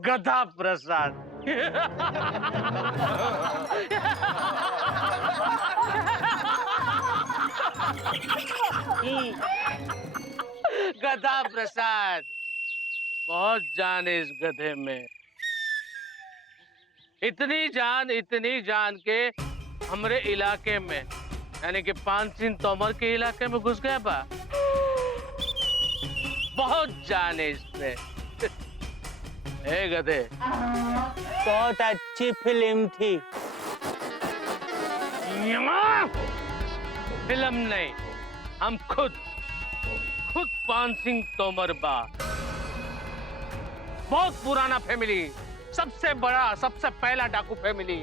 गधा प्रसाद। गधा प्रसाद, बहुत जान है इस गधे में। इतनी जान के हमरे इलाके में यानी कि पान सिंह तोमर के इलाके में घुस गया बा। बहुत जान है इसमें। ए गधे, बहुत अच्छी फिल्म थी। फिल्म नहीं, हम खुद पान सिंह तोमर बा। बहुत पुराना फैमिली, सबसे बड़ा सबसे पहला डाकू फैमिली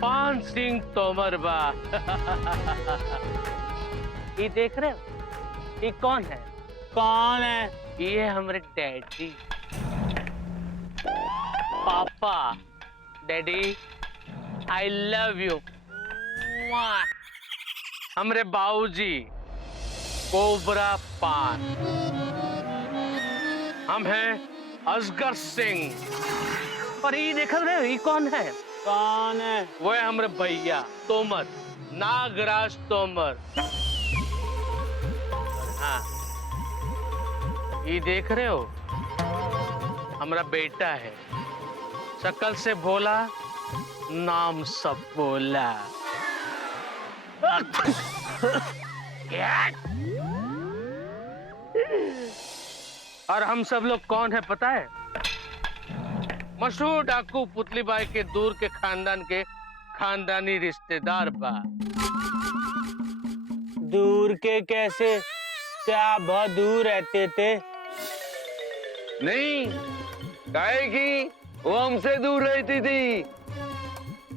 पान सिंह तोमर बा। ये देख रहे हो, ये कौन है? कौन है? ये हमारे डैडी। पापा, डैडी आई लव यू। हमरे बाबूजी कोबरा पान। हम हैं असगर सिंह। और ये देख रहे हो, ये कौन है? कौन है? वो है हमारे भैया तोमर, नागराज तोमर। हाँ, ये देख रहे हो, हमारा बेटा है, शकल से भोला, नाम सब बोला। और हम सब लोग कौन है पता है? मशहूर डाकू पुतली बाई के दूर के खानदान के खानदानी रिश्तेदार बा। दूर के कैसे? क्या बहुत दूर रहते थे? नहीं, काहे कि वो हमसे दूर रहती थी,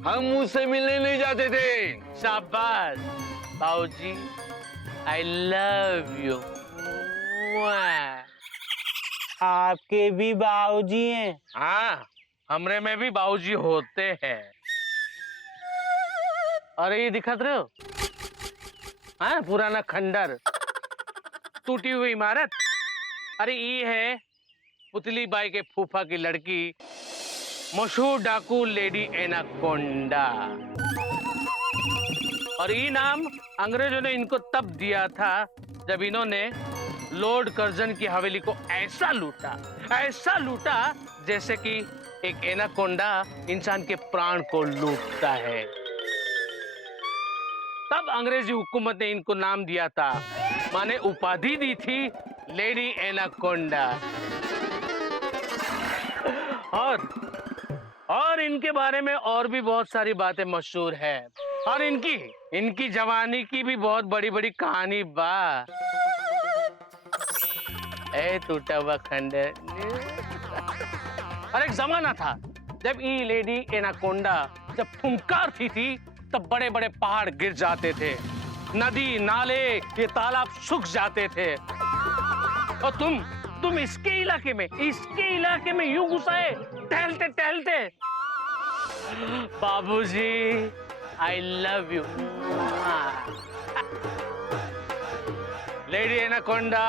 हम उससे मिलने नहीं जाते थे। शाबाश बाबूजी, आई लव यू। आपके भी बाबूजी हैं? हाँ, हमरे में भी बाबूजी होते हैं। और ये दिखत रहे हो, हाँ, पुराना खंडर, टूटी हुई इमारत। अरे ये है पुतली बाई के फूफा की लड़की, मशहूर डाकू लेडी एनाकोंडा। और ये नाम अंग्रेजों ने इनको तब दिया था जब इन्होंने लॉर्ड कर्जन की हवेली को ऐसा लूटा जैसे कि एक एनाकोंडा इंसान के प्राण को लूटता है। तब अंग्रेजी हुकूमत ने इनको नाम दिया था, माने उपाधि दी थी लेडी एनाकोंडा। और इनके बारे में और भी बहुत सारी बातें मशहूर है। और इनकी जवानी की भी बहुत बड़ी बड़ी कहानी बा। ए टूटा हुआ खंडर। और एक जमाना था जब ये लेडी एनाकोंडा जब फुंकारती थी तब बड़े बड़े पहाड़ गिर जाते थे, नदी नाले ये तालाब सूख जाते थे। और तुम इसके इलाके में यूं घुसाए टहलते। बाबूजी I love you. Lady anaconda,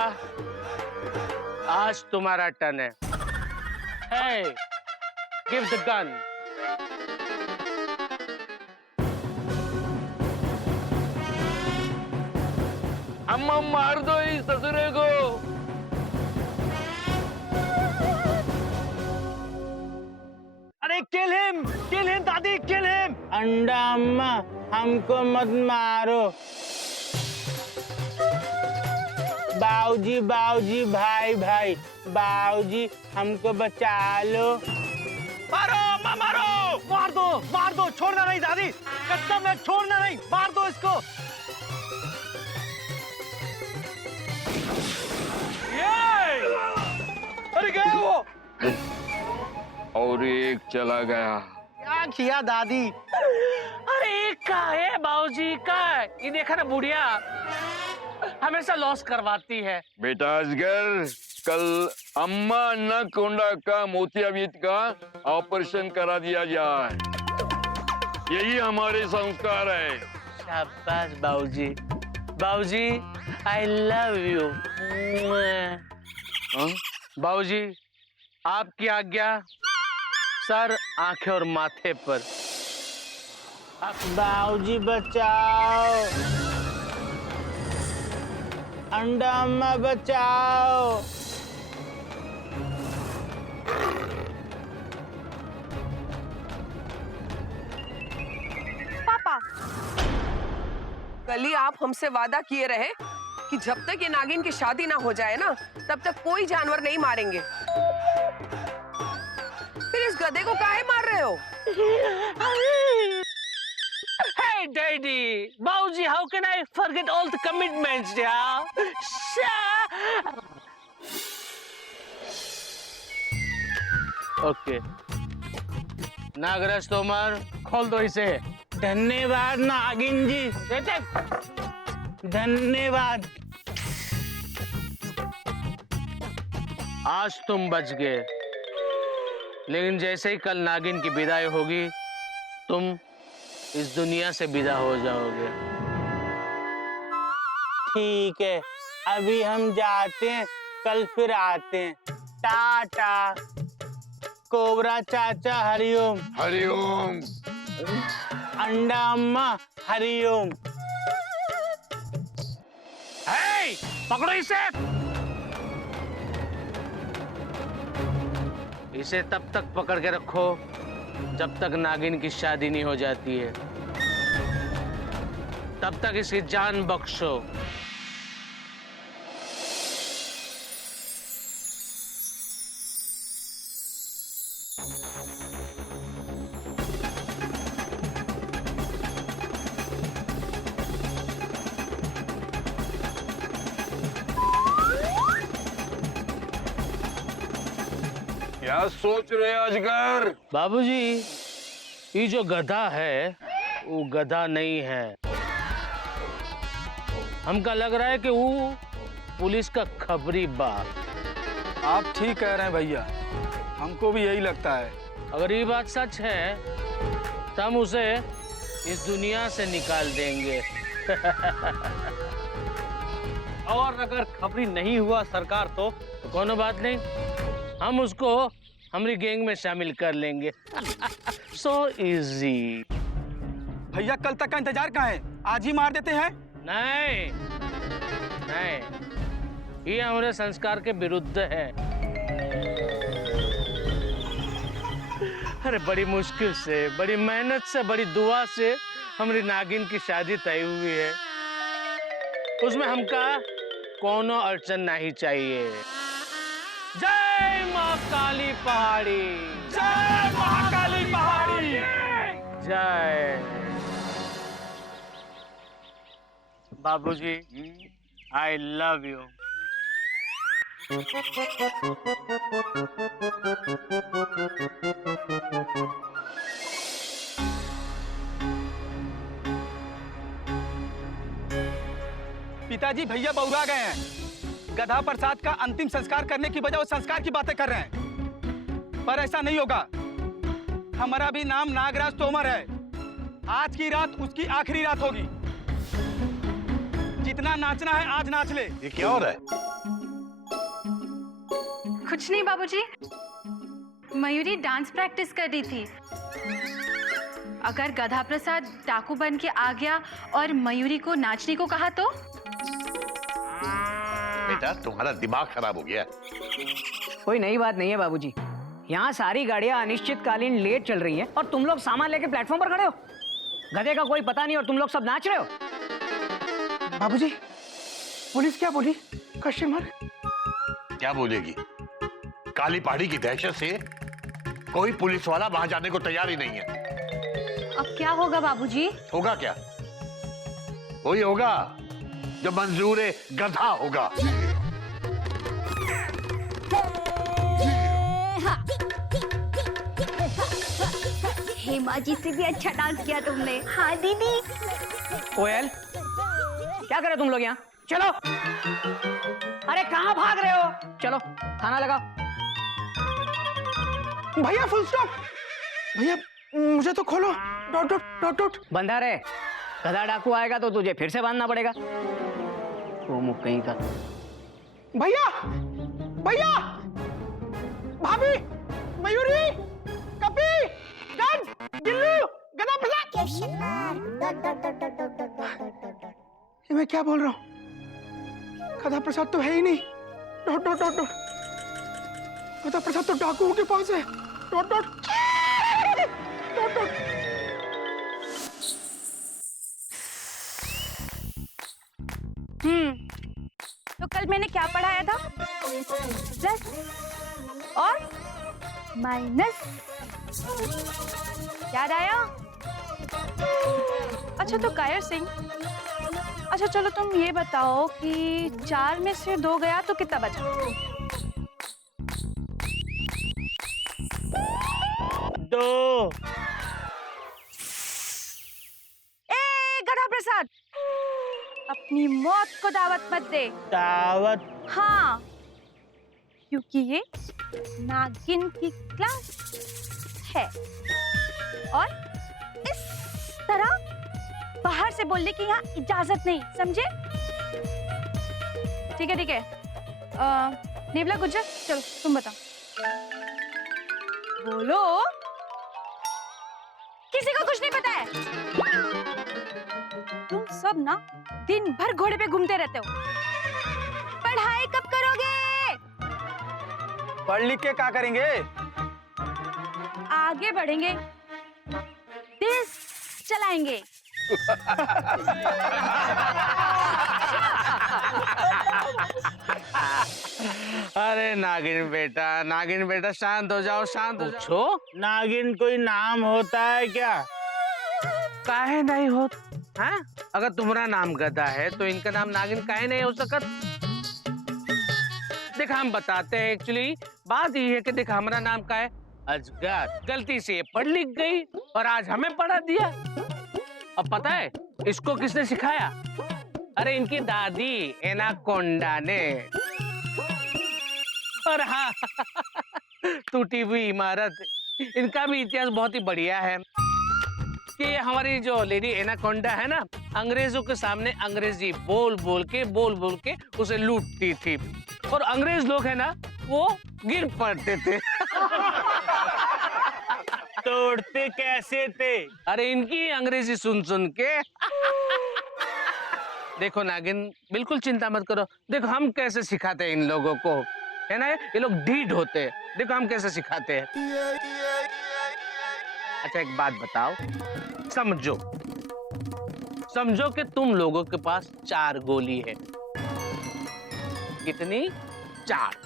आज तुम्हारा टर्न है। Hey, give the gun. अम्मा मार दो इस ससुरे को। अरे kill him दादी, kill him। अंडा अम्मा, हमको मत मारो। बाऊजी भाई बाऊजी हमको बचा लो। मारो अम्मा, मार दो, छोड़ना नहीं दादी, कसम है छोड़ना नहीं, मार दो इसको। अरे गया वो। और एक चला गया। क्या किया दादी? अरे एक का है बाबूजी का, ये देखा ना, बुढ़िया हमेशा लॉस करवाती है। बेटा असगर, कल अम्मा एनाकोंडा का मोतियाबिंद का ऑपरेशन करा दिया जाए, यही हमारे संस्कार है। शाबाश बाबूजी, आई लव यू। बाबूजी, आपकी आज्ञा सर, आंखें और माथे पर। बाबूजी बचाओ, अंडा अम्मा बचाओ। पापा, कल ही आप हमसे वादा किए रहे कि जब तक ये नागिन की शादी ना हो जाए ना, तब तक कोई जानवर नहीं मारेंगे। फिर इस गधे को काहे मार रहे हो? Hey Daddy, बाबूजी, how can I forget all the commitments, yeah? Okay. Nagraj Tomar, खोल दो इसे। धन्यवाद नागिन जी, धन्यवाद। आज तुम बच गए, लेकिन जैसे ही कल नागिन की विदाई होगी, तुम इस दुनिया से विदा हो जाओगे। ठीक है, अभी हम जाते हैं, कल फिर आते हैं। टाटा। कोबरा चाचा हरिओम। हरिओम। अंडा अम्मा हरिओम। Hey, पकड़ो इसे। इसे तब तक पकड़ के रखो जब तक नागिन की शादी नहीं हो जाती है, तब तक इसकी जान बख्शो। क्या सोच रहे अजगर? बाबूजी, ये जो गधा है वो गधा नहीं है। हमका लग रहा है कि वो पुलिस का खबरी बाप। आप ठीक कह रहे हैं भैया, हमको भी यही लगता है। अगर ये बात सच है तो हम उसे इस दुनिया से निकाल देंगे। और अगर खबरी नहीं हुआ सरकार तो कोनो बात नहीं, हम उसको हमारी गैंग में शामिल कर लेंगे। So easy. भैया कल तक का इंतजार कहाँ है? आज ही मार देते हैं। नहीं नहीं, ये हमारे संस्कार के विरुद्ध है। अरे बड़ी मुश्किल से, बड़ी मेहनत से, बड़ी दुआ से हमारी नागिन की शादी तय हुई है। उसमें हमका कोनो अड़चन नहीं चाहिए। जय माँ काली पहाड़ी, जय महाकाली पहाड़ी। जय। बाबूजी, आई लव यू। पिताजी भैया बौरा गए हैं। गधा प्रसाद का अंतिम संस्कार करने की बजाय वो संस्कार की बातें कर रहे हैं, पर ऐसा नहीं होगा। हमारा भी नाम नागराज तोमर है। आज की रात उसकी आखिरी रात होगी। जितना नाचना है आज नाच ले। ये क्या हो रहा है? कुछ नहीं बाबूजी, मयूरी डांस प्रैक्टिस कर रही थी। अगर गधा प्रसाद डाकू बन के आ गया और मयूरी को नाचने को कहा तो? बेटा तुम्हारा दिमाग खराब हो गया। कोई नई बात नहीं है बाबूजी। यहाँ सारी गाड़ियाँ अनिश्चितकालीन लेट चल रही हैं और तुम लोग सामान लेके प्लेटफॉर्म पर खड़े हो। गधे का कोई पता नहीं और तुम लोग सब नाच रहे हो। बाबूजी, पुलिस क्या बोली? कस्टमर क्या बोलेगी? काली पहाड़ी की दहशत से कोई पुलिस वाला वहां जाने को तैयार ही नहीं है। अब क्या होगा बाबूजी? होगा क्या? वही होगा जो मंजूर गधा होगा। हेमा जी से भी अच्छा डांस किया तुमने। हाँ दीदी। कोयल, क्या करे तुम लोग यहाँ? चलो। अरे कहाँ भाग रहे हो? चलो खाना लगाओ। भैया फुल स्टॉप। भैया मुझे तो खोलो। Dot dot dot dot. बंधा रहे। गधा डाकू आएगा तो तुझे फिर से बांधना पड़ेगा। वो मुख कहीं का। भैया भैया भाभी, मयूरी, कपी, गन, गिल्लू, गधा प्रसाद। ये मैं क्या बोल रहा हूँ? गधा प्रसाद तो है ही नहीं। Dot dot dot dot. गधा प्रसाद तो डाकुओं के पास है। Dot dot dot dot. तो कल मैंने क्या पढ़ाया था? प्लस और माइनस। याद आया? अच्छा तो कायर सिंह, अच्छा चलो तुम ये बताओ कि 4 में से 2 गया तो कितना बचा? 2। गधा प्रसाद, अपनी मौत को दावत मत दे। दावत? हाँ, क्योंकि ये नागिन की क्लास है और इस तरह बाहर से बोलने की यहाँ इजाजत नहीं, समझे? ठीक है ठीक है। नेवला गुज्जर, चलो तुम बताओ। बोलो, किसी को कुछ नहीं पता है? तुम सब ना दिन भर घोड़े पे घूमते रहते हो। पढ़ाई कब करोगे? पढ़ लिख के क्या करेंगे? आगे बढ़ेंगे, देश चलाएंगे। अरे नागिन बेटा शांत हो जाओ, शांत हो जाओ। पूछो, नागिन कोई नाम होता है क्या? काहे नहीं हो? हाँ? अगर तुम्हारा नाम गधा है तो इनका नाम नागिन काहे नहीं हो सकत? देखा हम बताते हैं, एक्चुअली बात ये है कि देखा हमारा नाम का है अजगर। गलती से पढ़ लिख गई और आज हमें पढ़ा दिया। अब पता है इसको किसने सिखाया? अरे इनकी दादी एनाकोंडा ने। और हाँ टूटी हुई इमारत, इनका भी इतिहास बहुत ही बढ़िया है कि हमारी जो लेडी एनाकोंडा है ना, अंग्रेजों के सामने अंग्रेजी बोल बोल के उसे लूटती थी और अंग्रेज लोग है ना वो गिर पड़ते थे। तोड़ते कैसे थे? अरे इनकी अंग्रेजी सुन सुन के। देखो नागिन, बिल्कुल चिंता मत करो। देखो हम कैसे सिखाते हैं इन लोगों को, है ना? ये लोग ढीठ होते हैं। देखो हम कैसे सिखाते हैं। अच्छा एक बात बताओ, समझो कि तुम लोगों के पास 4 गोली है। कितनी? 4।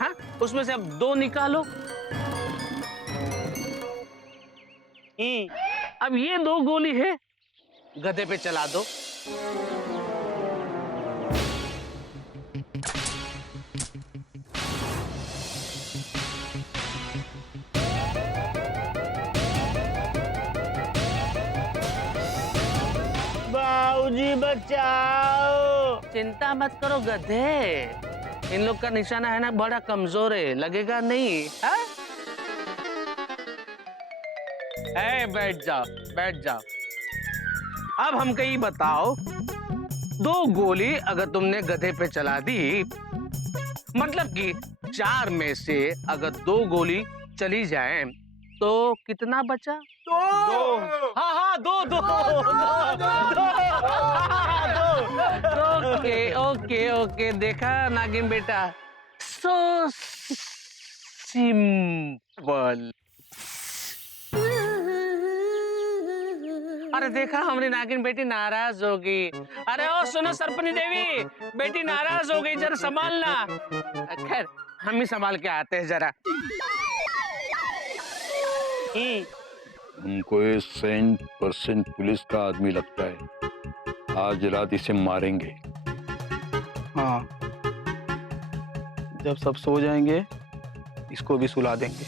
हाँ, उसमें से अब 2 निकालो। अब ये 2 गोली है, गधे पे चला दो। बाबूजी बचाओ। चिंता मत करो गधे, इन लोग का निशाना है ना बड़ा कमजोर है, लगेगा नहीं। हाँ? बैठ जाओ। अब हमको ये बताओ, 2 गोली अगर तुमने गधे पे चला दी, मतलब कि 4 में से अगर 2 गोली चली जाए तो कितना बचा? 2। हाँ 2। ओके देखा नागिन बेटा, सो सिंपल। अरे देखा हमारी नागिन बेटी नाराज होगी। अरे ओ सुनो सरपनी देवी, बेटी नाराज हो गई, जरा संभालना। खैर हम ही संभाल के आते हैं जरा। हमको ये 100% पुलिस का आदमी लगता है। आज रात इसे मारेंगे। हाँ, जब सब सो जाएंगे इसको भी सुला देंगे।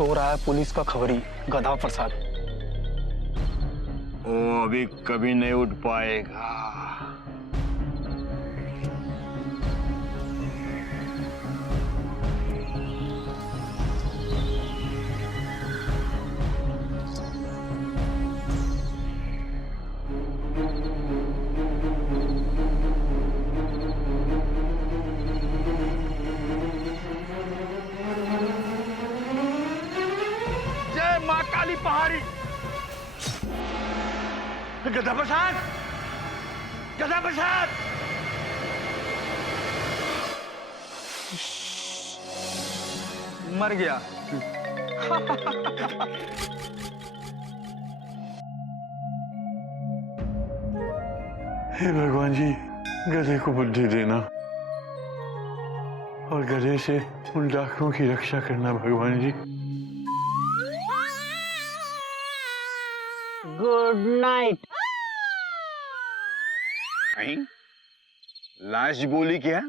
सो रहा है पुलिस का खबरी गधा प्रसाद। वो अभी कभी नहीं उठ पाएगा। जय माँ काली पहाड़ी। गधा प्रसाद, गधा प्रसाद। मर गया। हे भगवान जी, गधे को बुद्धि देना और गधे से उन डाकुओं की रक्षा करना भगवान जी। Good night. लाश बोली क्या?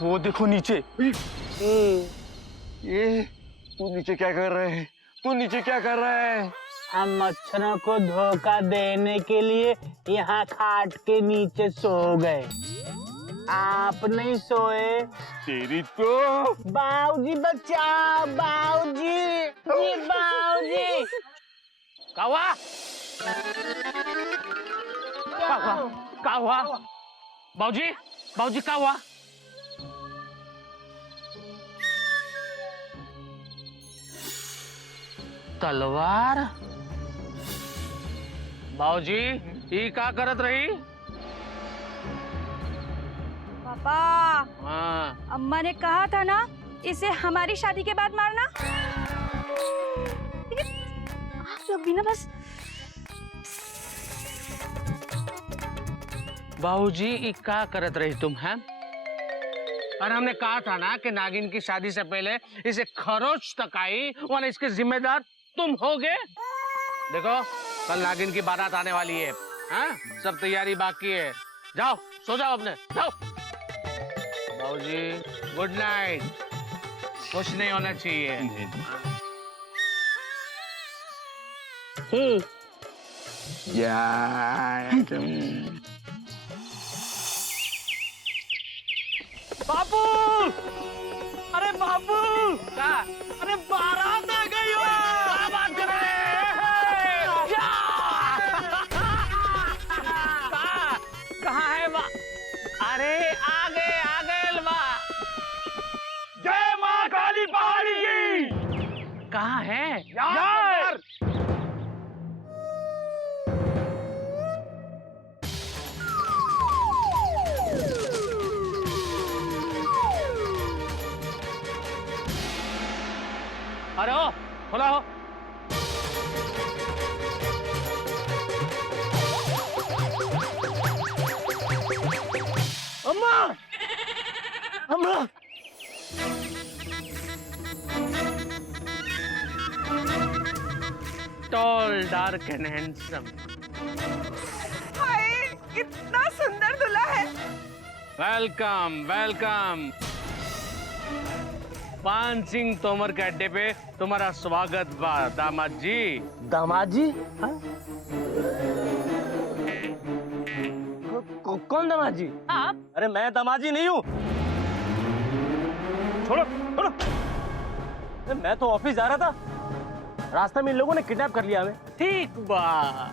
वो देखो नीचे। ये तू नीचे क्या कर रहा है? तू नीचे क्या कर रहा है? हम मच्छरों को धोखा देने के लिए यहाँ खाट के नीचे सो गए। आप नहीं सोए? तेरी तो बाऊजी बचाओ, बाऊजी, जी बाऊजी। क्या हुआ? क्या हुआ? बाबूजी, बाबूजी क्या हुआ? तलवार? बाबूजी, ये क्या करत रही? पापा, हाँ, अम्मा ने कहा था ना इसे हमारी शादी के बाद मारना। लेकिन आप लोग भी ना बस। बाबूजी, ये क्या करत रही तुम हैं? और हमने कहा था ना कि नागिन की शादी से पहले इसे खरोच तक आई और इसके जिम्मेदार तुम होगे। देखो, कल नागिन की बारात आने वाली है, हाँ? सब तैयारी बाकी है। जाओ, सो जाओ अपने, जाओ। बाबूजी, गुड नाइट। कुछ नहीं होना चाहिए। बापू, अरे बापू, क्या? अरे बारात आ गई हो। क्या बात कर रहे हैं? कहाँ है माँ? अरे आ गए अलवा। जय माँ काली पहाड़ी की। कहाँ है? यार, अरे ओ, खोला हो। अम्मा, अम्मा। Tall, dark and handsome. हाय, कितना सुंदर दूल्हा है। Welcome, welcome. पान सिंह तोमर के अड्डे पे तुम्हारा स्वागत बा दामाद जी। दामाद जी? कौन दामाद जी? आप? अरे मैं दामाद जी नहीं हूँ। छोड़ो, छोड़ो। मैं तो ऑफिस जा रहा था, रास्ते में इन लोगों ने किडनैप कर लिया हमें। ठीक बा।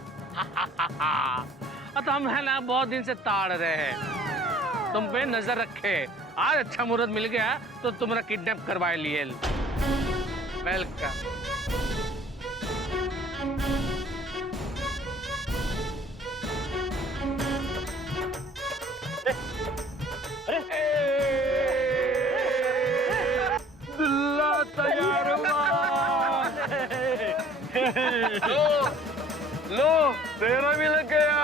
तो हम है ना बहुत दिन से ताड़ रहे हैं, तुम पे नजर रखे। आज अच्छा मुहूर्त मिल गया तो तुम्हारा किडनैप करवाए लिए। वेलकम। दुल्ला तैयार हुआ। लो, तेरा भी लग गया।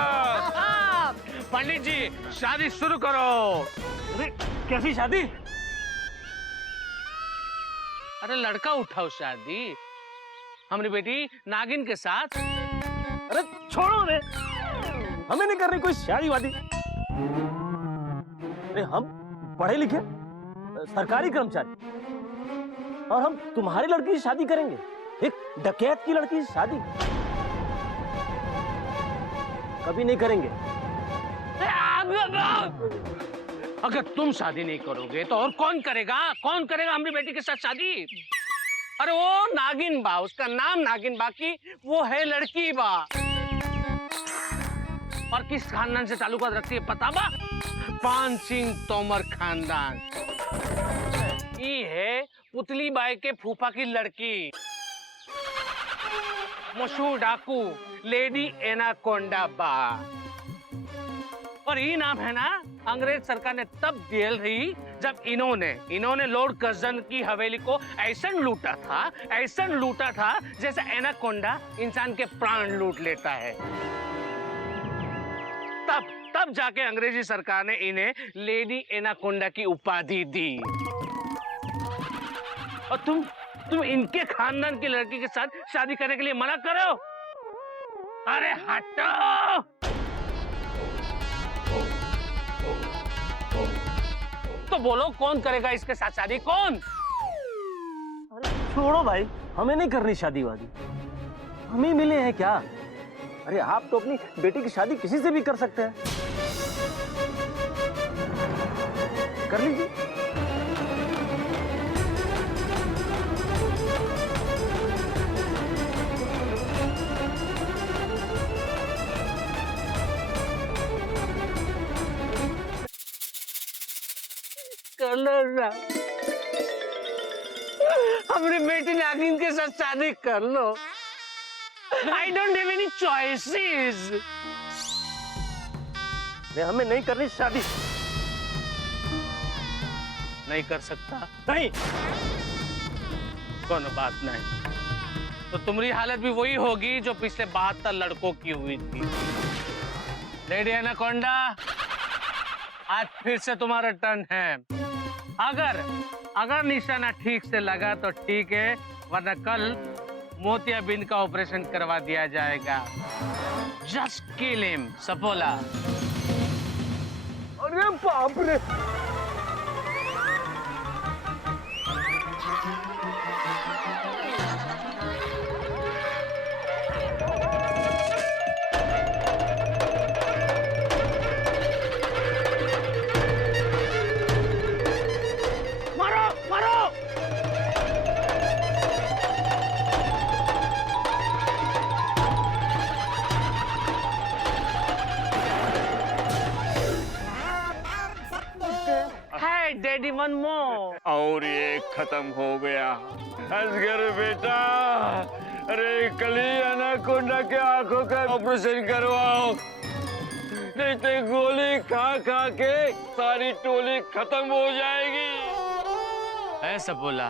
पंडित जी, शादी शुरू करो। अरे कैसी शादी? अरे लड़का उठाओ शादी, हमारी बेटी नागिन के साथ। अरे छोड़ो रे, हमें नहीं करनी कोई शादी वादी। अरे हम पढ़े लिखे सरकारी कर्मचारी, और हम तुम्हारी लड़की से शादी करेंगे, एक डकैत की लड़की से शादी? कभी नहीं करेंगे। अगर तुम शादी नहीं करोगे तो और कौन करेगा? कौन करेगा हमारी बेटी के साथ शादी? अरे वो नागिन बा, उसका नाम नागिन बा की वो है लड़की बा। और किस खानदान से ताल्लुकात रखती है पता बा? पान सिंह तोमर खानदान। ये है पुतली बाई के फूफा की लड़की, मशहूर डाकू लेडी एनाकोंडा बा। और ये नाम है ना अंग्रेज सरकार ने तब दियल रही जब इन्होंने लॉर्ड कर्जन की हवेली को ऐसा लूटा था जैसे एनाकोंडा इंसान के प्राण लूट लेता है। तब जाके अंग्रेजी सरकार ने इन्हें लेडी एनाकोंडा की उपाधि दी। और तुम इनके खानदान की लड़की के साथ शादी करने के लिए मना करो? अरे हटो! तो बोलो कौन करेगा इसके साथ शादी? कौन? अरे छोड़ो भाई, हमें नहीं करनी शादी वादी। हम ही मिले हैं क्या? अरे आप तो अपनी बेटी की शादी किसी से भी कर सकते हैं, कर लीजिए। कर लो ना, हमारी बेटी नागिन के साथ शादी कर लो। I don't have any choices. हमें नहीं करनी शादी। नहीं कर सकता? नहीं। कोनो बात नहीं। तो तुम्हारी हालत भी वही होगी जो पिछले 72 लड़कों की हुई थी। लेडी एनाकोंडा, आज फिर से तुम्हारा टर्न है। अगर निशाना ठीक से लगा तो ठीक है, वरना कल मोतियाबिंद का ऑपरेशन करवा दिया जाएगा। जस्ट किल हिम, सपोला। अरे बाप रे! Daddy one more. और ये खत्म हो गया। असगर बेटा, अरे कल ही एनाकोंडा के आंखों का ऑपरेशन करवाओ, नहीं तो गोली खा खा के सारी टोली खत्म हो जाएगी। ऐसा बोला,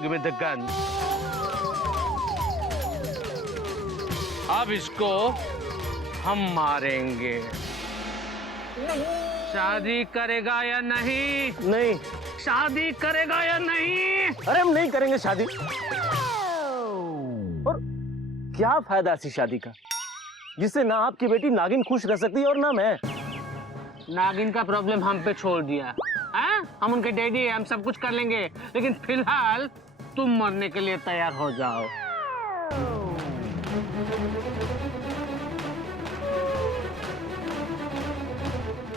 गिव मी द गन। अब इसको हम मारेंगे। शादी करेगा या नहीं? नहीं। शादी करेगा या नहीं? अरे हम नहीं करेंगे शादी। और क्या फायदा ऐसी शादी का जिससे ना आपकी बेटी नागिन खुश रह सकती है और ना मैं। नागिन का प्रॉब्लम हम पे छोड़ दिया है? हम उनके डैडी हैं, हम सब कुछ कर लेंगे, लेकिन फिलहाल तुम मरने के लिए तैयार हो जाओ।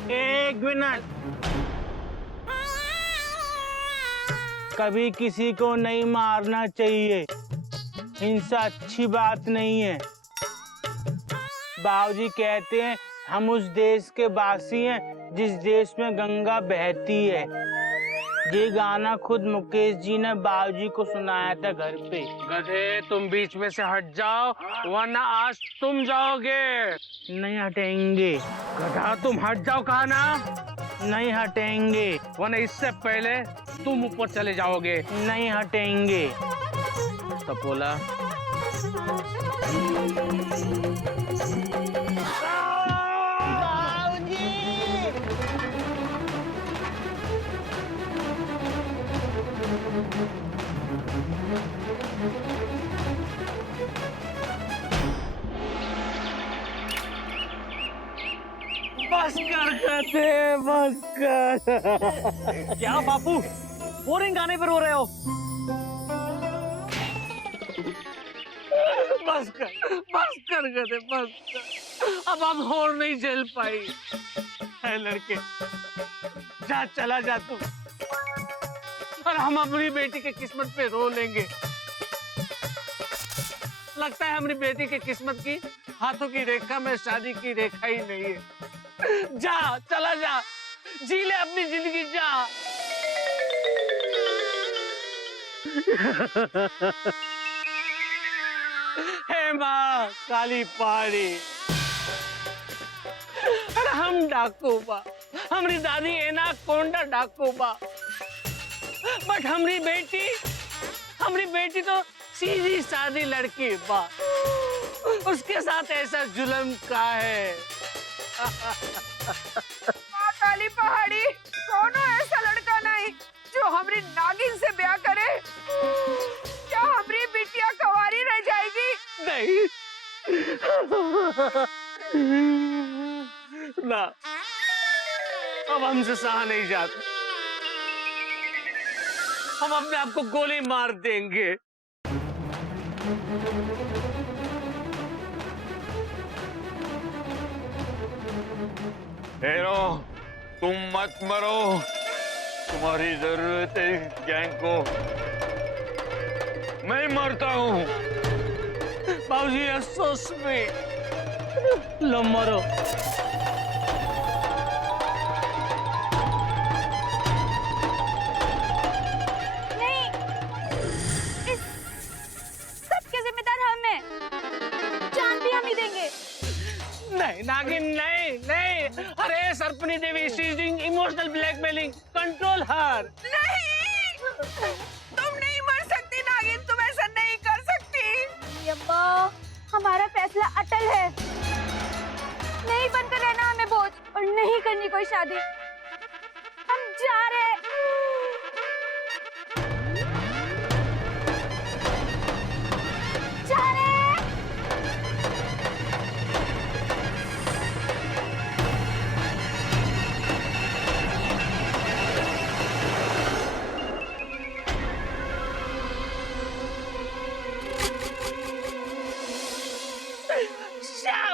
एक मिनट, कभी किसी को नहीं मारना चाहिए, हिंसा अच्छी बात नहीं है। बाबूजी कहते हैं हम उस देश के वासी हैं जिस देश में गंगा बहती है। ये गाना खुद मुकेश जी ने बाबूजी को सुनाया था घर पे। गधे, तुम बीच में से हट जाओ वरना आज तुम जाओगे। नहीं हटेंगे। गधा, तुम हट जाओ कहा ना? नहीं हटेंगे। वरना इससे पहले तुम ऊपर चले जाओगे। नहीं हटेंगे। सपोला, बस कर कहते, बस कर। क्या बापू, बोरिंग गाने पे रो रहे हो? बस कर गधे, बस कर। अब हम और नहीं झेल पाई। है लड़के, जा चला जा तू, और हम अपनी बेटी की किस्मत पे रो लेंगे। लगता है हमारी बेटी की किस्मत की हाथों की रेखा में शादी की रेखा ही नहीं है। जा चला जा, जी ले अपनी जिंदगी, जा। हे माँ काली पहाड़ी, अरे हम डाकू बा, हमारी दादी एनाकोंडा डाकू बा, बट हमारी बेटी तो सीधी सादी लड़की बा, उसके साथ ऐसा जुल्म का है। माँ काली पहाड़ी, कौनो ऐसा लड़का नहीं जो हमारी नागिन से ब्याह करे। क्या हमारी बिटिया कंवारी रह जाएगी? नहीं ना, अब हमसे सहा नहीं जाता, हम अपने आप को गोली मार देंगे। हेरो, तुम मत मरो, तुम्हारी जरूरत है इस गैंग को। मैं मरता हूँ। बाबूजी अफसोस में लो मरो। नहीं, इस सब के जिम्मेदार हम हैं। जान भी हम ही देंगे। नहीं नागिन, नहीं नहीं, अरे सर्पनी देवी, she is doing emotional blackmailing, control her. नहीं, तुम नहीं मर सकती नागिन, तुम ऐसा नहीं कर सकती। अब्बा, हमारा फैसला अटल है। नहीं बनकर रहना हमें बोझ, और नहीं करनी कोई शादी। हम जा रहे हैं। जा रहे हैं।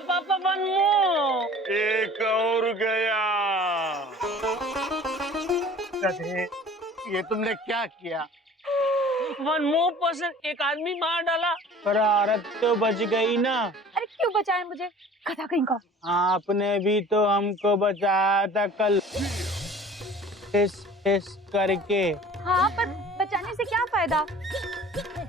पापा बनमो, एक और गया। गधे, ये तुमने क्या किया? 1 more person, एक आदमी मार डाला। पर औरत तो बच गई ना। अरे क्यों बचाए मुझे, गधा कहीं का। आपने भी तो हमको बचाया था कल, टेस्ट करके। हाँ, पर बचाने से क्या फायदा?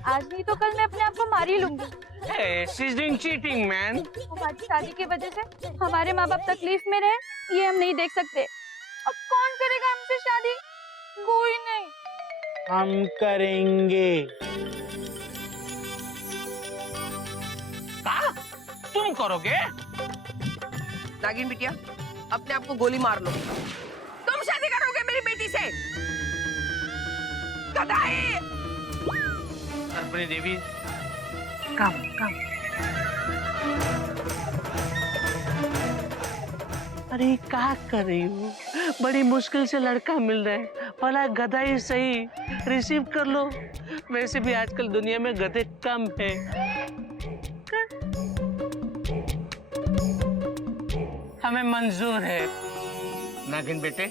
आज नहीं तो कल मैं अपने आप को मार ही लूंगी। Hey, she's doing cheating, man. हमारी शादी की वजह से हमारे माँ बाप तकलीफ में रहे, ये हम नहीं देख सकते। अब कौन करेगा हमसे शादी? कोई नहीं। हम करेंगे। कहा? तुम करोगे? नागिन बिटिया, अपने आप को गोली मार लो। तुम शादी करोगे मेरी बेटी से? गधाई! अपनी देवी, कम। अरे क्या कर रही हो? बड़ी मुश्किल से लड़का मिल रहा है, भला गधा ही सही, रिसीव कर लो। वैसे भी आजकल दुनिया में गधे कम है। हमें मंजूर है। नागिन बेटे,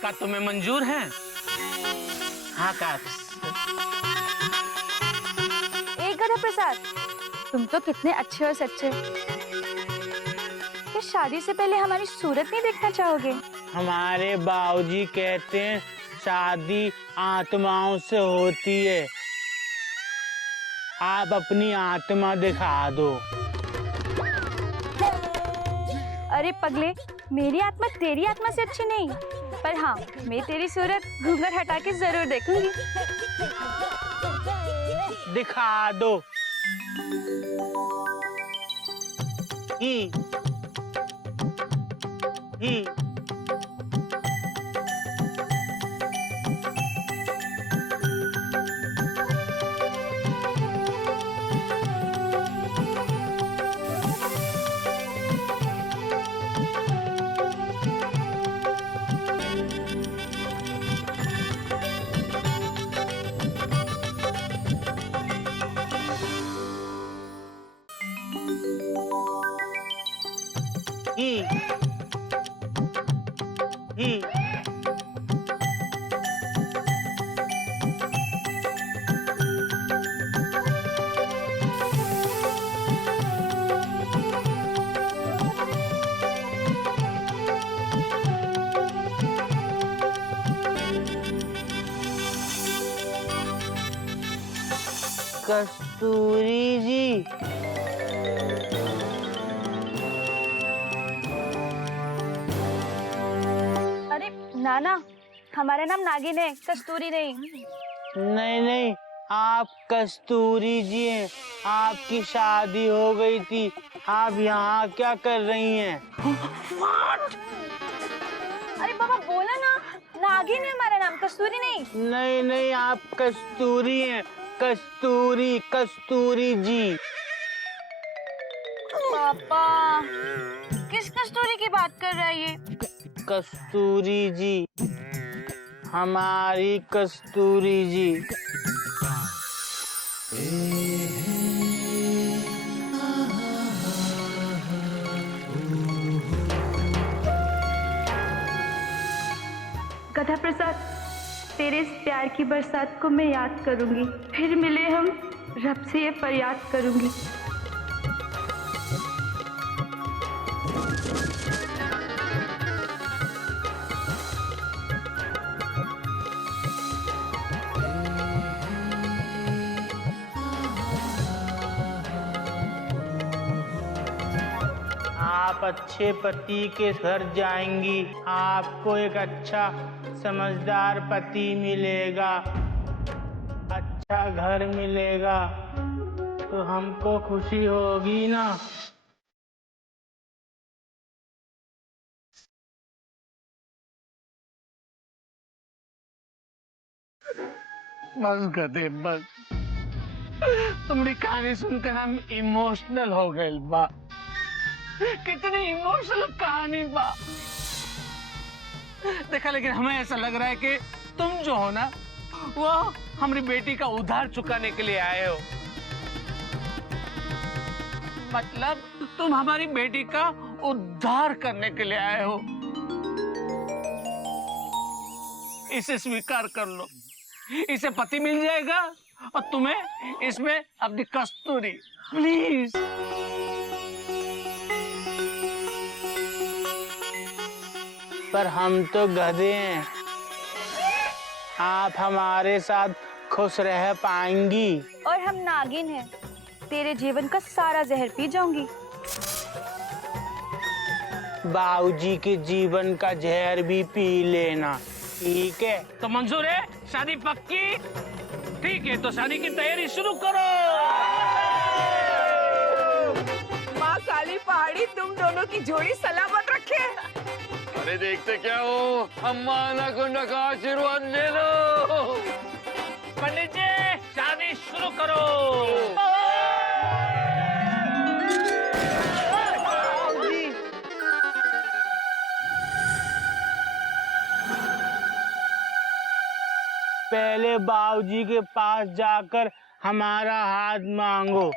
क्या तुम्हें मंजूर है? हाँ का? गधा प्रसाद, तुम तो कितने अच्छे और सच्चे। क्या शादी से पहले हमारी सूरत नहीं देखना चाहोगे? हमारे बाबूजी कहते हैं शादी आत्माओं से होती है। आप अपनी आत्मा दिखा दो। अरे पगले, मेरी आत्मा तेरी आत्मा से अच्छी नहीं, पर हाँ, मैं तेरी सूरत घूंघट हटा के जरूर देखूंगी। दिखा दो। ही। ही कस्तूरी जी। अरे नाना, हमारा नाम नागिन है, कस्तूरी नहीं। नहीं नहीं, आप कस्तूरी जी हैं। आपकी शादी हो गई थी, आप यहाँ क्या कर रही हैं? अरे बाबा बोला ना, नागिन है हमारा नाम, कस्तूरी नहीं। नहीं नहीं, आप कस्तूरी हैं। कस्तूरी, कस्तूरी जी। पापा किस कस्तूरी की बात कर रहा है ये? कस्तूरी जी, हमारी कस्तूरी जी। गधा प्रसाद, तेरे इस प्यार की बरसात को मैं याद करूंगी। फिर मिले हम, रब से ये फरियाद करूंगी। आप अच्छे पति के घर जाएंगी, आपको एक अच्छा समझदार पति मिलेगा, अच्छा घर मिलेगा, तो हमको खुशी होगी ना। बस गधे बस, तुम्हारी कहानी सुनकर हम इमोशनल हो गए बा। कितनी इमोशनल कहानी बा। देखा, लेकिन हमें ऐसा लग रहा है कि तुम जो हो ना, वो हमारी बेटी का उधार चुकाने के लिए आए हो। मतलब तुम हमारी बेटी का उद्धार करने के लिए आए हो। इसे स्वीकार कर लो, इसे पति मिल जाएगा और तुम्हें इसमें अपनी कस्तूरी। प्लीज। पर हम तो गधे हैं, आप हमारे साथ खुश रह पाएंगी? और हम नागिन हैं, तेरे जीवन का सारा जहर पी जाऊंगी। बाबूजी के जीवन का जहर भी पी लेना, ठीक है? तो मंजूर है? शादी पक्की? ठीक है, तो शादी की तैयारी शुरू करो। माँ काली पहाड़ी तुम दोनों की जोड़ी सलामत रखे। अरे देखते क्या हो, अम्मा अनाकोंडा का आशीर्वाद ले लो। पंडित जी, शादी शुरू करो। पहले बाबूजी के पास जाकर हमारा हाथ मांगो।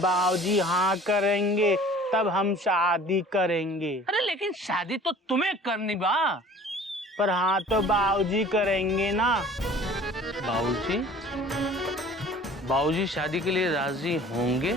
बाबूजी हाँ करेंगे तब हम शादी करेंगे। अरे लेकिन शादी तो तुम्हें करनी बा। पर हाँ तो बाबूजी करेंगे ना। बाबूजी? बाबूजी शादी के लिए राजी होंगे?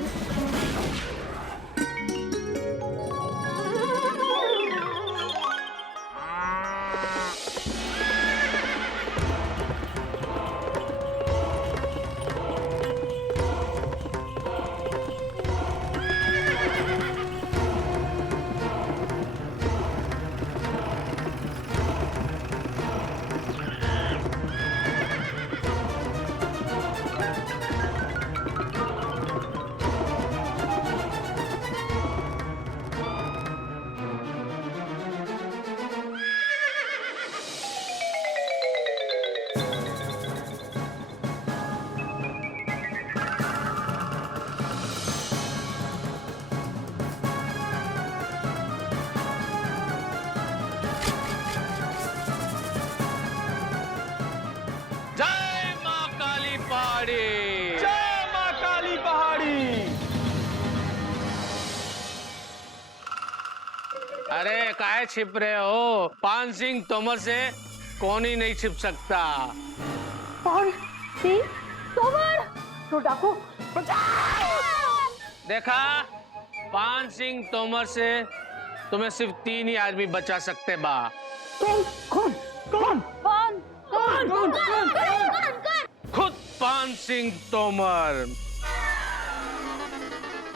अरे काहे छिप रहे हो? पान सिंह तोमर से कौन ही नहीं छिप सकता। कौन सिंह तोमर? तो डाकू देखा, पान सिंह तोमर से तुम्हें सिर्फ 3 ही आदमी बचा सकते बा। कौन कौन कौन कौन कौन कौन खुद पान सिंह तोमर।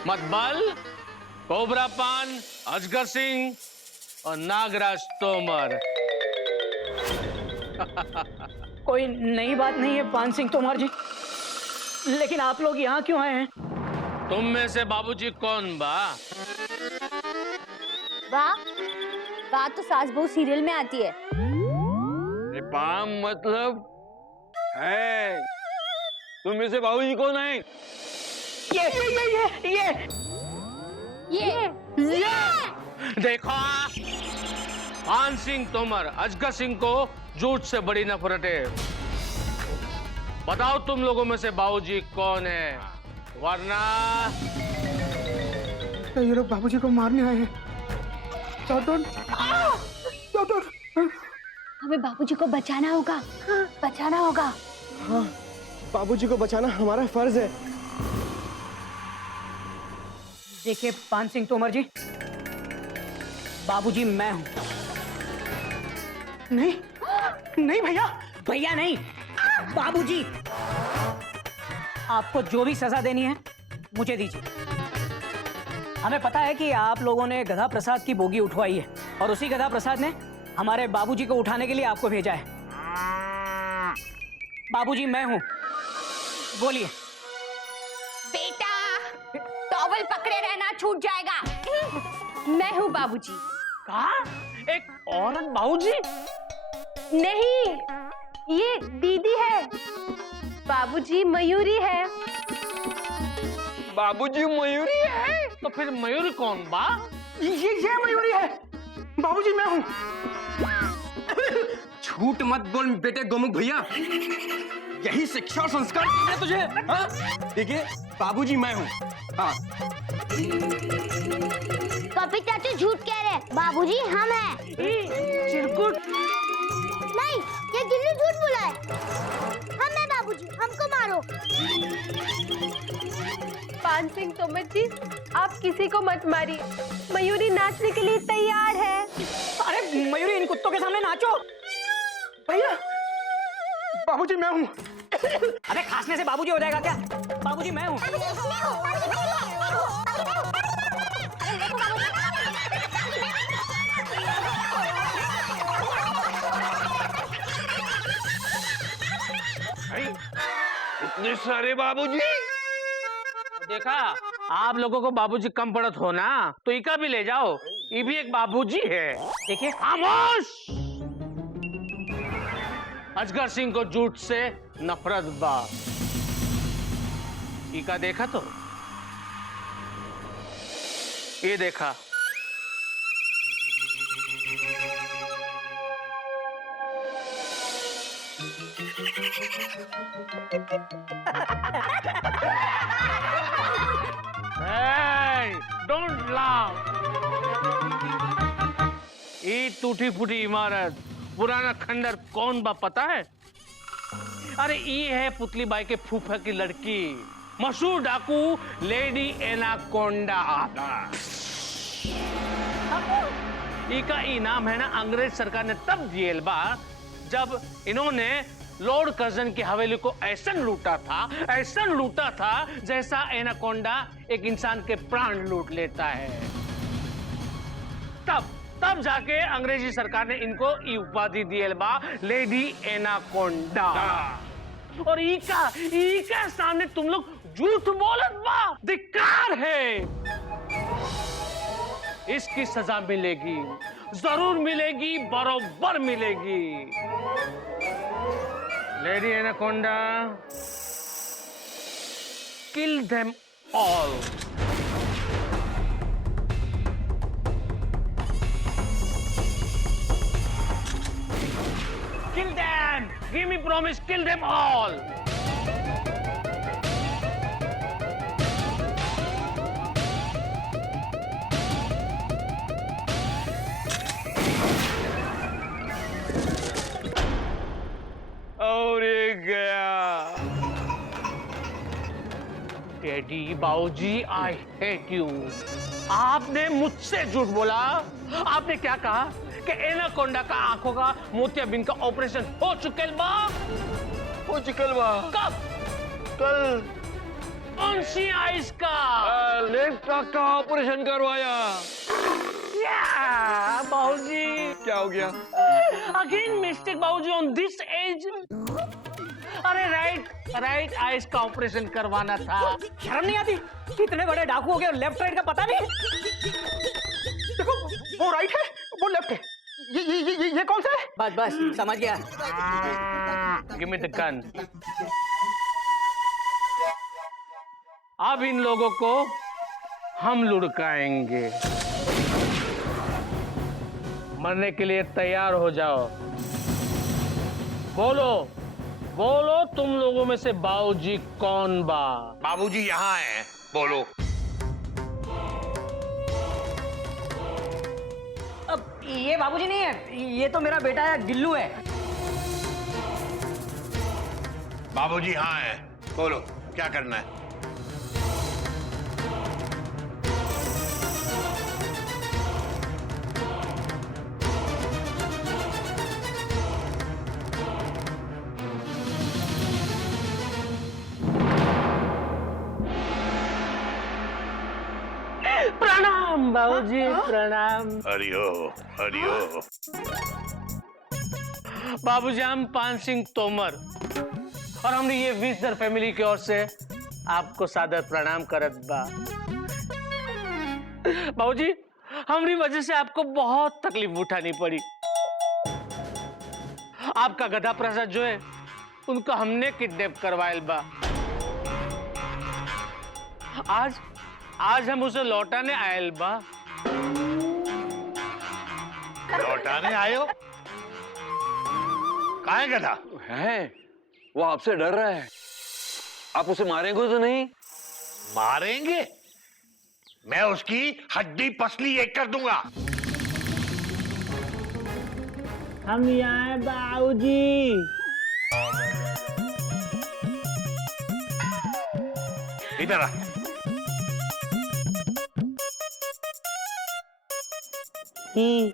मतबल, कोबरा पान, अजगर सिंह और नागराज तोमर। कोई नई बात नहीं है पान सिंह तोमर जी, लेकिन आप लोग यहाँ क्यों आए हैं? तुम में से बाबूजी कौन बा? वाह, बात तो सास बहू सीरियल में आती है। पाम मतलब है। तुम में से बाबूजी कौन है? ये देखो, पान सिंह तोमर अजगर सिंह को झूठ से बड़ी नफरत है। बताओ तुम लोगों में से बाबूजी कौन है, वरना ये लोग बाबूजी को मारने आए हैं। हमें बाबूजी को बचाना होगा, बचाना होगा। हाँ, बाबूजी को बचाना हमारा फर्ज है। देखिए पान सिंह तोमर जी, बाबूजी मैं हूं। नहीं नहीं भैया, भैया नहीं, बाबूजी। आपको जो भी सजा देनी है मुझे दीजिए। हमें पता है कि आप लोगों ने गधा प्रसाद की बोगी उठवाई है और उसी गधा प्रसाद ने हमारे बाबूजी को उठाने के लिए आपको भेजा है। बाबूजी मैं हूं, बोलिए। बेटा, टॉवल पकड़े रहना, छूट जाएगा। मैं हूँ बाबूजी। कहा? एक औरत बाबूजी? नहीं, ये दीदी है। बाबूजी मयूरी है। बाबूजी मयूरी है? तो फिर मयूर कौन बा? ये मयूरी है। बाबूजी मैं हूँ। झूठ मत बोल बेटे गोमुख भैया, यही शिक्षा और संस्कार है तुझे। हाँ? देखिए बाबूजी मैं हूँ। हाँ। कपिल चाचू झूठ कह रहे, बाबूजी हम हैं। चिरकुट। नहीं, ये गिल्ली झूठ बोला है। हम हैं बाबूजी, हमको मारो। पान सिंह तोमर जी, आप किसी को मत मारिए। मयूरी नाचने के लिए तैयार है। अरे मयूरी, इन कुत्तों के सामने नाचो। भैया, बाबूजी मैं हूँ। अबे खांसने से बाबूजी हो जाएगा क्या? बाबूजी मैं हूँ। इतने सारे बाबूजी? देखा, आप लोगों को बाबूजी कम पड़त हो ना, तो इका भी ले जाओ, ये भी एक बाबूजी है। देखिए खामोश! अजगर सिंह को झूठ से नफरत बा। इका देखा तो? ये देखा। Hey, don't laugh. ये टूटी फूटी इमारत, पुराना खंडर कौन बा पता है? अरे ये है पुतली बाई के फूफा की लड़की, मशहूर डाकू लेडी एनाकोंडा। इका इनाम है ना अंग्रेज सरकार ने तब दिए बा जब इन्होंने लॉर्ड कर्जन की हवेली को ऐसा लूटा था जैसा एनाकोंडा एक इंसान के प्राण लूट लेता है। तब जाके अंग्रेजी सरकार ने इनको ई उपाधि दिए बा, लेडी एनाकोंडा। और इका सामने तुम लोग झूठ बोलत बा, धिक्कार है। इसकी सजा मिलेगी, जरूर मिलेगी, बरोबर मिलेगी। Lady anaconda, kill them all. Kill them! Give me promise, kill them all! Daddy, बाबूजी, आई हेट यू। आपने मुझसे झूठ बोला। आपने क्या कहा कि एनाकोंडा का आंखों का मोतियाबिंद का ऑपरेशन हो चुकल बा? हो चुकल बा। कब? कल कौन सी आइस का? लेफ्ट आंख का ऑपरेशन करवाया। बाबूजी, क्या हो गया? अगेन मिस्टेक बाबूजी ऑन दिस एज। अरे राइट आइस का ऑपरेशन करवाना था। शर्म नहीं आती? इतने बड़े डाकू हो गए और लेफ्ट राइट का पता नहीं? देखो, वो राइट है, वो लेफ्ट है। ये कौन सा है? बस बस समझ गया। Give me the gun. अब इन लोगों को हम लुढ़काएंगे। मरने के लिए तैयार हो जाओ। बोलो तुम लोगों में से बाबूजी कौन बा? बाबूजी यहाँ हैं, बोलो। अब ये बाबूजी नहीं है, ये तो मेरा बेटा है, गिल्लू है। बाबूजी यहाँ हैं, बोलो क्या करना है? प्रणाम बाबूजी, प्रणाम। हरिओ हरिओ। बाबूजी, हम पान सिंह तोमर और हमने ये विजर फैमिली की ओर से आपको सादर प्रणाम करत बा। बाबूजी, हमारी वजह से आपको बहुत तकलीफ उठानी पड़ी। आपका गधा प्रसाद जो है उनको हमने किडनैप करवायल बा। आज हम उसे लौटाने आयल बा। लौटाने आयो? कहाँ है गधा? है, वो आपसे डर रहा है। आप उसे मारेंगे तो नहीं? मारेंगे? मैं उसकी हड्डी पसली एक कर दूंगा। हम यहाँ हैं बाबूजी। इधर आ। ही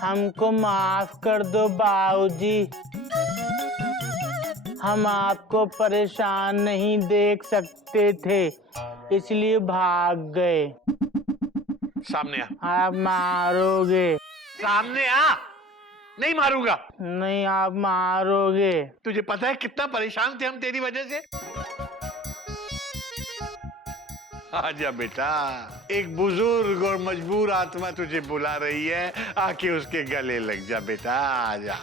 हमको माफ कर दो बाबूजी। हम आपको परेशान नहीं देख सकते थे, इसलिए भाग गए। सामने आ। आप मारोगे? सामने आ। नहीं मारूंगा। नहीं, आप मारोगे। तुझे पता है कितना परेशान थे हम तेरी वजह से? आजा बेटा, एक बुजुर्ग और मजबूर आत्मा तुझे बुला रही है, आके उसके गले लग जा बेटा, आजा।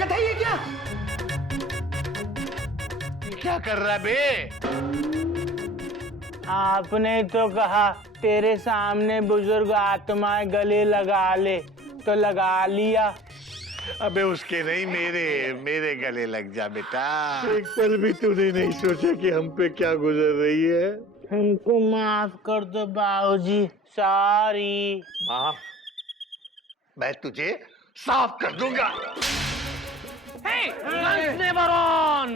गधा ये क्या? क्या कर रहा है बे? आपने तो कहा तेरे सामने बुजुर्ग आत्माएं गले लगा ले, तो लगा लिया। अबे उसके नहीं, मेरे गले लग जा बेटा। एक पल भी तूने नहीं सोचा कि हम पे क्या गुजर रही है। हमको माफ कर दो बाबूजी, सॉरी। माफ? मैं तुझे साफ कर दूंगा। Hey, guns never on!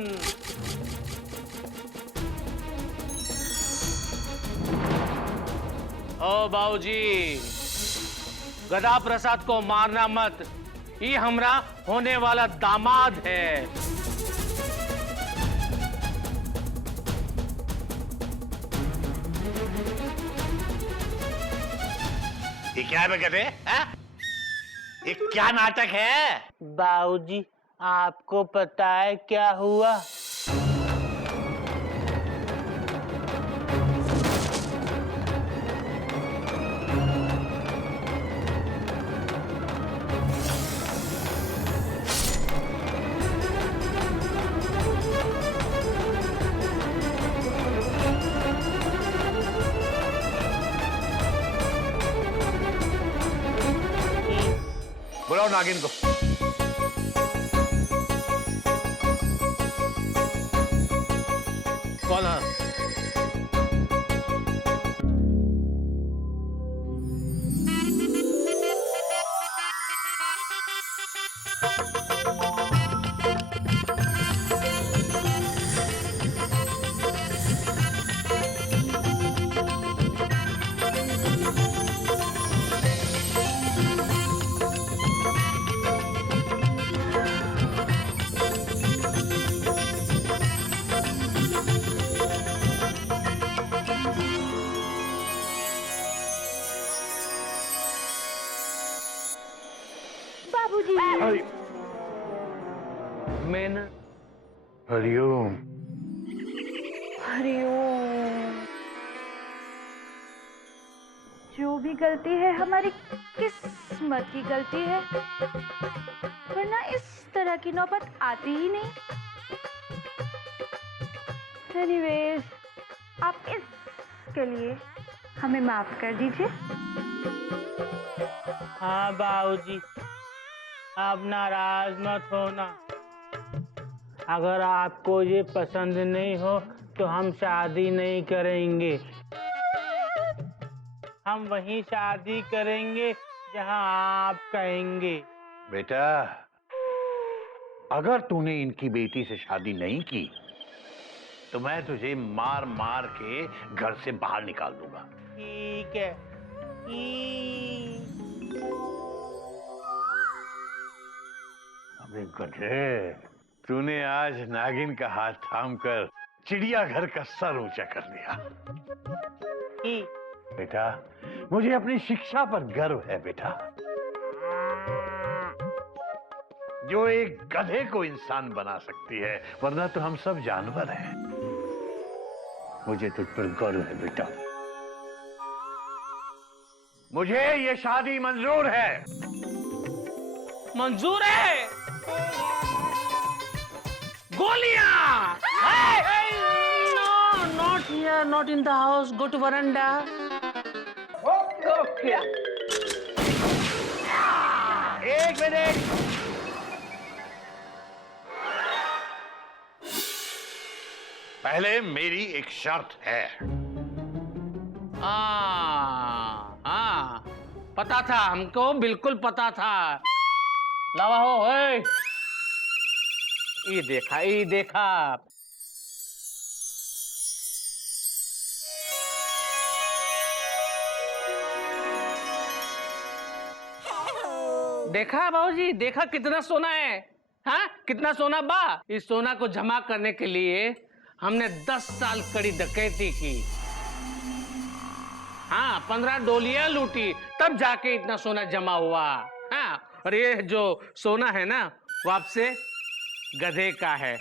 ओ बाबूजी, गधा प्रसाद को मारना मत, ये हमरा होने वाला दामाद है। ये क्या है बे गधे? ये क्या नाटक है? बाबूजी, आपको पता है क्या हुआ? बुलाओ नागिन को। कौन है? बाबूजी। मैंने हरिओम। हरिओम। जो भी गलती है हमारी किस्मत की गलती है, वरना इस तरह की नौबत आती ही नहीं। एनीवेज, आप इसके लिए हमें माफ कर दीजिए। हाँ बाबूजी, आप नाराज मत होना। अगर आपको ये पसंद नहीं हो तो हम शादी नहीं करेंगे। हम वहीं शादी करेंगे जहां आप कहेंगे। बेटा, अगर तूने इनकी बेटी से शादी नहीं की तो मैं तुझे मार मार के घर से बाहर निकाल दूंगा। ठीक है। अबे गधे, तूने आज नागिन का हाथ थामकर चिड़ियाघर का सर ऊंचा कर दिया। बेटा, मुझे अपनी शिक्षा पर गर्व है बेटा, जो एक गधे को इंसान बना सकती है, वरना तो हम सब जानवर हैं। मुझे तुझ पर गर्व है बेटा। मुझे ये शादी मंजूर है। मंजूर है। गोलियां! No, not here, not in the house. Go to veranda. एक मिनट। पहले मेरी एक शर्त है। हाँ, पता था हमको, बिल्कुल पता था। लावा हो, ओए। ये देखा। देखा बाबूजी, देखा कितना सोना है। हाँ, कितना सोना बा। इस सोना को जमा करने के लिए हमने 10 साल कड़ी डकैती की। हाँ, 15 डोलियां लूटी, तब जाके इतना सोना जमा हुआ। हाँ, और ये जो सोना है ना, वो आपसे गधे का है।